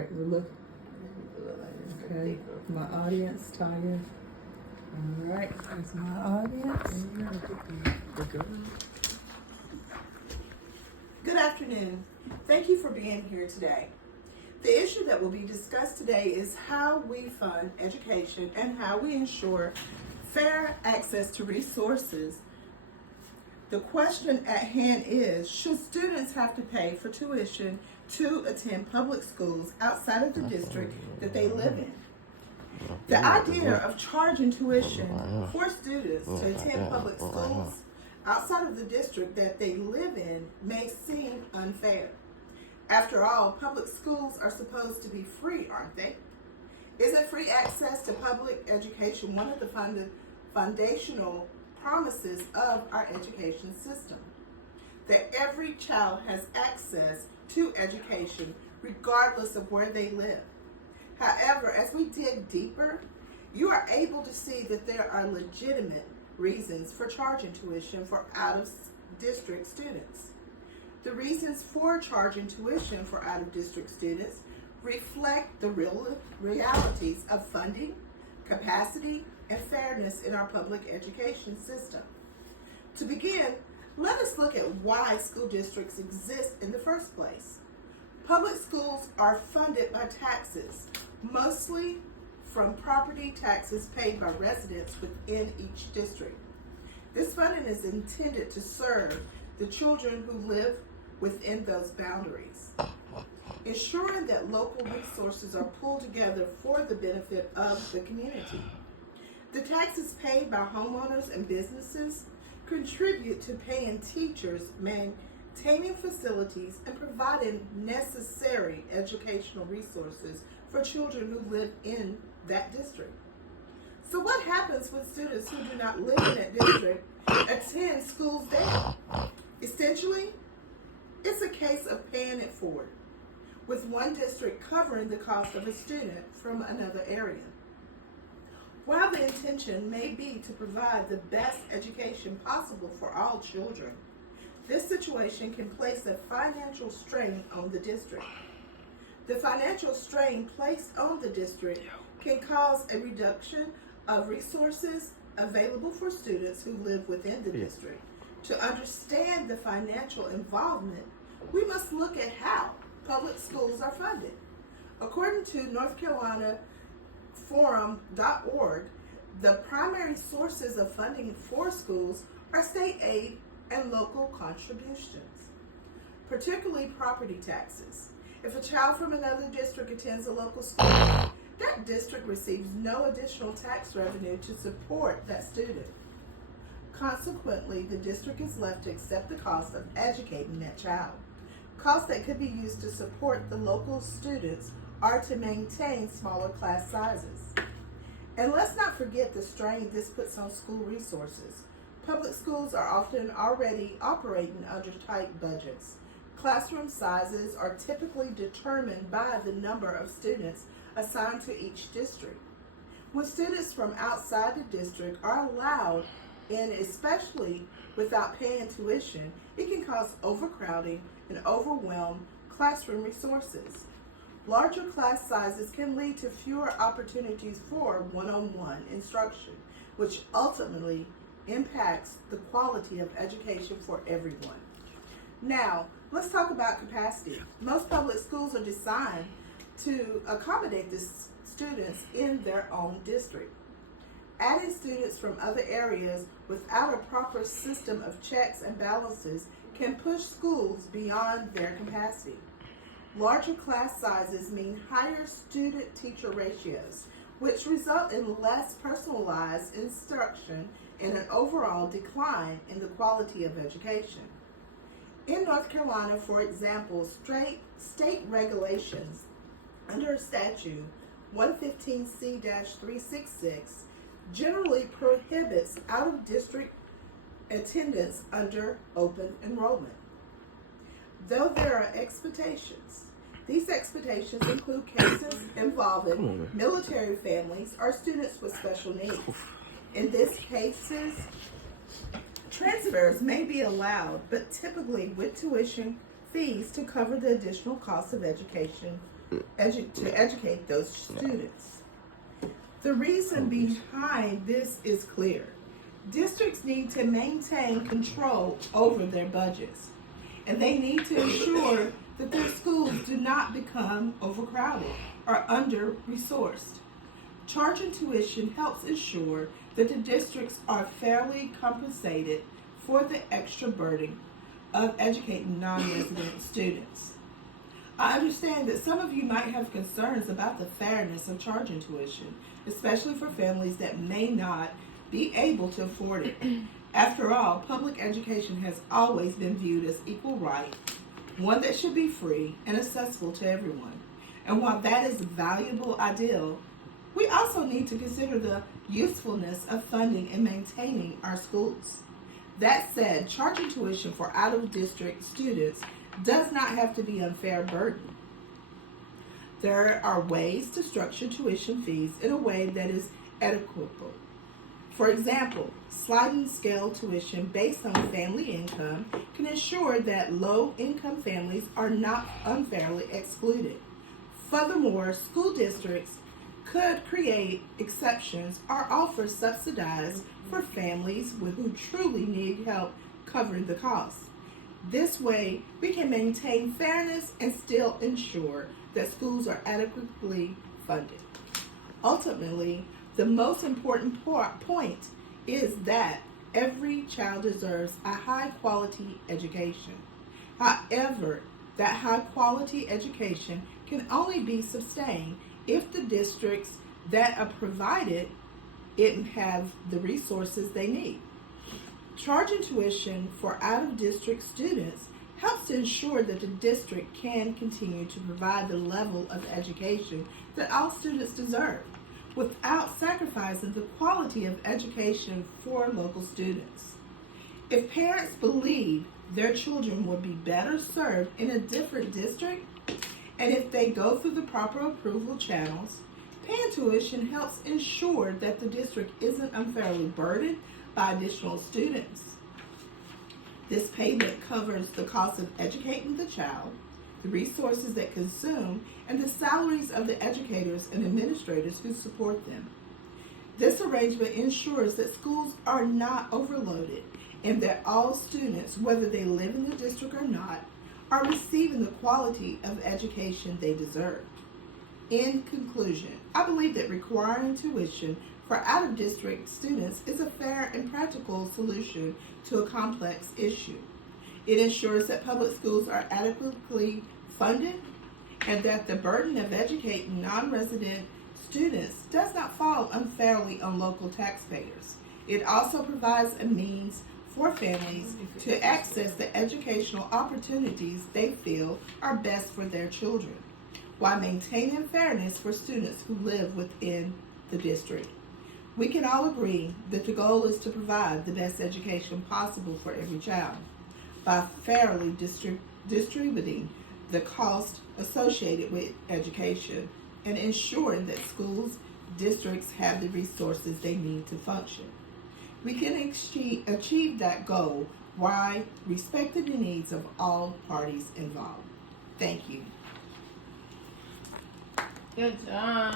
right, we're looking. Okay, my audience, Tanya. All right, there's my audience. Good afternoon. Thank you for being here today. The issue that will be discussed today is how we fund education and how we ensure fair access to resources. The question at hand is, should students have to pay for tuition to attend public schools outside of the district that they live in? The idea of charging tuition for students to attend public schools outside of the district that they live in may seem unfair. After all, public schools are supposed to be free, aren't they? Isn't free access to public education one of the foundational promises of our education system? That every child has access to education regardless of where they live. However, as we dig deeper, you are able to see that there are legitimate reasons for charging tuition for out-of-district students. The reasons for charging tuition for out-of-district students reflect the realities of funding, capacity, and fairness in our public education system. To begin, let us look at why school districts exist in the first place. Public schools are funded by taxes, mostly from property taxes paid by residents within each district. This funding is intended to serve the children who live within those boundaries, ensuring that local resources are pulled together for the benefit of the community. The taxes paid by homeowners and businesses contribute to paying teachers, maintaining facilities, and providing necessary educational resources for children who live in that district. So what happens when students who do not live in that district attend schools there? Essentially, it's a case of paying it forward, with one district covering the cost of a student from another area. While the intention may be to provide the best education possible for all children, this situation can place a financial strain on the district. The financial strain placed on the district can cause a reduction of resources available for students who live within the district. To understand the financial involvement, we must look at how public schools are funded. According to North Carolina Forum.org, the primary sources of funding for schools are state aid and local contributions, particularly property taxes. If a child from another district attends a local school, that district receives no additional tax revenue to support that student. Consequently, the district is left to accept the cost of educating that child, costs that could be used to support the local students or to maintain smaller class sizes. And let's not forget the strain this puts on school resources. Public schools are often already operating under tight budgets. Classroom sizes are typically determined by the number of students assigned to each district. When students from outside the district are allowed in, especially without paying tuition, it can cause overcrowding and overwhelm classroom resources. Larger class sizes can lead to fewer opportunities for one-on-one instruction, which ultimately impacts the quality of education for everyone. Now, let's talk about capacity. Most public schools are designed to accommodate the students in their own district. Adding students from other areas without a proper system of checks and balances can push schools beyond their capacity. Larger class sizes mean higher student-teacher ratios, which result in less personalized instruction and an overall decline in the quality of education. In North Carolina, for example, state regulations under statute 115C-366 generally prohibits out-of-district attendance under open enrollment. Though there are expectations, these expectations include cases involving military families or students with special needs. In these cases, transfers may be allowed, but typically with tuition fees to cover the additional cost of education to educate those students. The reason behind this is clear. Districts need to maintain control over their budgets, and they need to ensure that their schools do not become overcrowded or under-resourced. Charging tuition helps ensure that the districts are fairly compensated for the extra burden of educating non-resident students. I understand that some of you might have concerns about the fairness of charging tuition, especially for families that may not be able to afford it. After all, public education has always been viewed as equal right, one that should be free and accessible to everyone. And while that is a valuable ideal, we also need to consider the usefulness of funding and maintaining our schools. That said, charging tuition for out-of-district students does not have to be an unfair burden. There are ways to structure tuition fees in a way that is equitable. For example, sliding scale tuition based on family income can ensure that low-income families are not unfairly excluded. Furthermore, school districts could create exceptions or offer subsidies for families who truly need help covering the costs. This way, we can maintain fairness and still ensure that schools are adequately funded. Ultimately, the most important point is that every child deserves a high-quality education. However, that high-quality education can only be sustained if the districts that are provided it have the resources they need. Charging tuition for out-of-district students helps to ensure that the district can continue to provide the level of education that all students deserve, without sacrificing the quality of education for local students. If parents believe their children would be better served in a different district, and if they go through the proper approval channels, paying tuition helps ensure that the district isn't unfairly burdened by additional students. This payment covers the cost of educating the child, the resources they consume, and the salaries of the educators and administrators who support them. This arrangement ensures that schools are not overloaded and that all students, whether they live in the district or not, are receiving the quality of education they deserve. In conclusion, I believe that requiring tuition for out-of-district students is a fair and practical solution to a complex issue. It ensures that public schools are adequately funded and that the burden of educating non-resident students does not fall unfairly on local taxpayers. It also provides a means for families to access the educational opportunities they feel are best for their children, while maintaining fairness for students who live within the district. We can all agree that the goal is to provide the best education possible for every child by fairly distributing the cost associated with education and ensuring that schools, districts have the resources they need to function. We can achieve that goal while respecting the needs of all parties involved. Thank you. Good job.